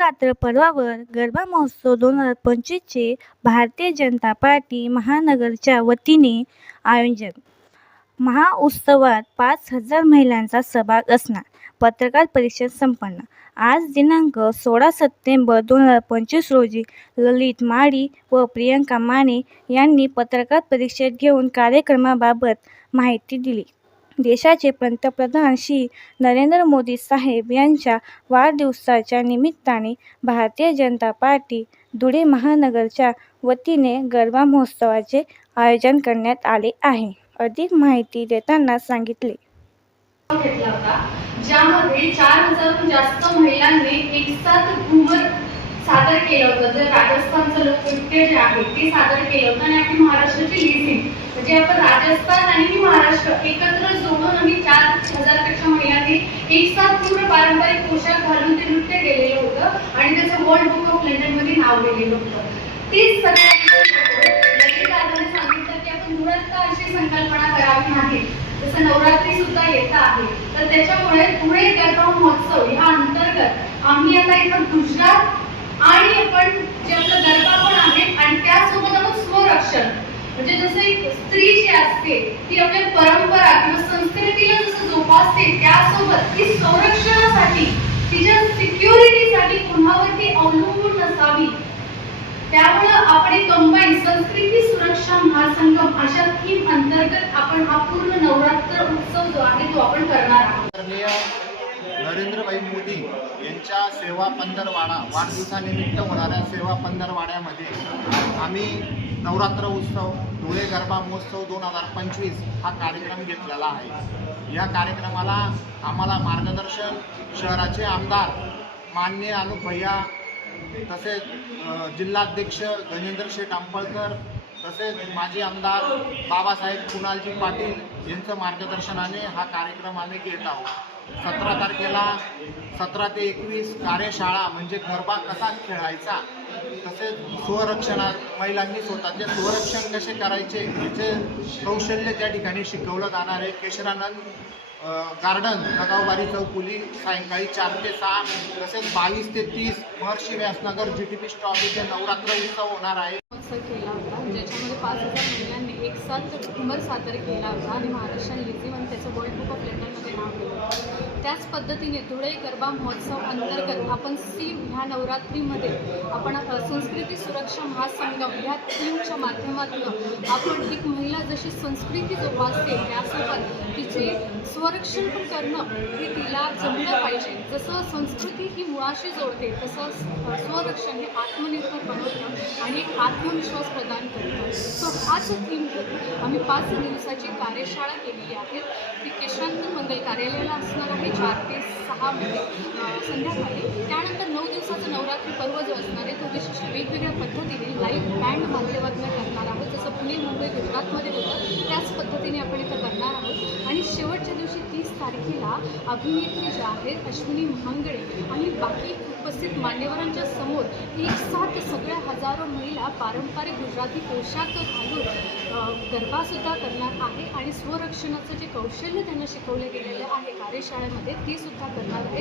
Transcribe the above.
रात्र पर्वावर गरबा महोत्सव दोन हजार पंचवीसचे भारतीय जनता पार्टी महानगरच्या वतीने आयोजन. महाउत्सवात पाच हजार महिलांचा सहभाग असणार. पत्रकार परिषद संपन्न. आज दिनांक सोळा सप्टेंबर दोन हजार पंचवीस रोजी ललित माळी व प्रियंका माने यांनी पत्रकार परिषद घेऊन कार्यक्रमाबाबत माहिती दिली. देशाचे पंतप्रधान श्री नरेंद्र मोदी साहेब यांच्या वाढदिवसाच्या निमित्ताने भारतीय जनता पार्टी धुळे महानगरच्या वतीने गरबा महोत्सवाचे आयोजन करण्यात आले आहे. अधिक माहिती देताना सांगितले. घेतला होता. ज्यामध्ये चार हजारहून जास्त महिलांनी एकसाथ घुमत सादर केलं होतं. जे राजस्थानचं लोकनृत्य जे आहे ते सादर केलं होतं आणि आपली महाराष्ट्राची लिझिंग म्हणजे आपण राजस्थान आणि महाराष्ट्र एकत्र जोडून आम्ही चार हजारपेक्षा महिलांनी एकसाथ पूर्ण पारंपरिक पोशाख घालून ते नृत्य केलेलं होतं आणि त्याचं वर्ल्ड बुक ऑफ लंडनमध्ये नाव लिहिलेलं होतं. तीच सगळ्यांनी सांगितलं की आपण दुरंत अशी संकल्पना करावी नाही? जसं नवरात्री सुद्धा येत आहे तर त्याच्यामुळे पुढे गरबा महोत्सव ह्या अंतर्गत आम्ही आता इथं गुजरात आणि आपण जे आपलं गरबा पण आहे आणि त्यासोबत आपण स्वरक्षण. म्हणजे जसं एक स्त्री जी असते ती आपल्या परंपरा किंवा संस्कृतीला जसं जोपासते त्यासोबत ती संरक्षणासाठी तिच्या सिक्युरिटीसाठी कुणावरती अवलंबून नसावी. त्यामुळं आपण कंबाईन संस्कृती सुरक्षा महासंगम अशा थीम अंतर्गत आपण हा पूर्ण नवरात्र उत्सव जो आहे तो आपण करणार आहोत. नरेंद्रभाई मोदी यांच्या सेवा पंधरवाडा वाढदिवसानिमित्त होणाऱ्या सेवा पंधरवाड्यामध्ये आम्ही नवरात्र उत्सव धुळे गरबा महोत्सव दोन हजार पंचवीस हा कार्यक्रम घेतलेला आहे. या कार्यक्रमाला आम्हाला मार्गदर्शन शहराचे आमदार माननीय अनुप भैया तसेच जिल्हाध्यक्ष गजेंद्र शेठ आंबळकर तसेच माजी आमदार बाबासाहेब कुणालजी पाटील यांचं मार्गदर्शनाने हा कार्यक्रम आम्ही घेत आहोत. सतरा तारखेला सतरा ते एकवीस कार्यशाळा म्हणजे गरबा कसा खेळायचा तसेच स्वरक्षणा महिलांनी स्वतःचे स्वरक्षण कसे करायचे याचे कौशल्य त्या ठिकाणी शिकवलं जाणार आहे. केशरानंद गार्डन नगावबारी चौकुली सायंकाळी चार ते सहा तसेच बावीस ते तीस Maharshi Vyasnagar G T P stop इथे नवरात्र उत्सव होणार आहे. महोत्सव केला होता. ज्याच्यामध्ये पाच हजार महिलांनी एक साथ उमर सादर केला होता आणि महाराष्ट्र लिझिम म्हणून त्याचं वर्ल्ड बुक ऑफ लंडनमध्ये नाव केलं होतं त्याच पद्धतीने धुळे गरबा महोत्सव अंतर्गत आपण सी ह्या नवरात्रीमध्ये आपण संस्कृती सुरक्षा महासंगम ह्या थीमच्या माध्यमातून आपण एक महिला जशी संस्कृती जोपासते त्यासोबत तिचे स्वरक्षण पण करणं हे तिला जमलं पाहिजे. जसं संस्कृती ही मुळाशी जोडते तसं स्वरक्षण हे आत्मनिर्भर बनवतं आणि एक आत्मविश्वास प्रदान करतं. सो हाच थीम घेऊन आम्ही पाच दिवसाची कार्यशाळा केलेली आहे. ती केशांत मंगल कार्यालयाला असणार आहे. चार ते सहामध्ये अं, संध्याकाळी. त्यानंतर नऊ दिवसाचं नवरात्री पर्व जो असणार आहे तो विशिष्ट वेगवेगळ्या पद्धतीने लाईव्ह बँड माध्यमातून करणार आहोत. जसं पुणे मुंबई गुजरातमध्ये होतं त्याच पद्धतीने आपण इथं करणार आहोत. आणि शेवटच्या दिवशी तीस तारखेला अभिनेत्री ज्या आहेत अश्विनी महांगडे आणि बाकी उपस्थित मान्यवरांच्या समोर एक साथ सगळ्या हजारो महिला पारंपरिक गुजराती पोशाख घालून गरबासुद्धा करणार आहे आणि स्वरक्षणाचं जे कौशल्य त्यांना शिकवलं गेलेलं आहे कार्यशाळेमध्ये ती सुद्धा करणार आहे.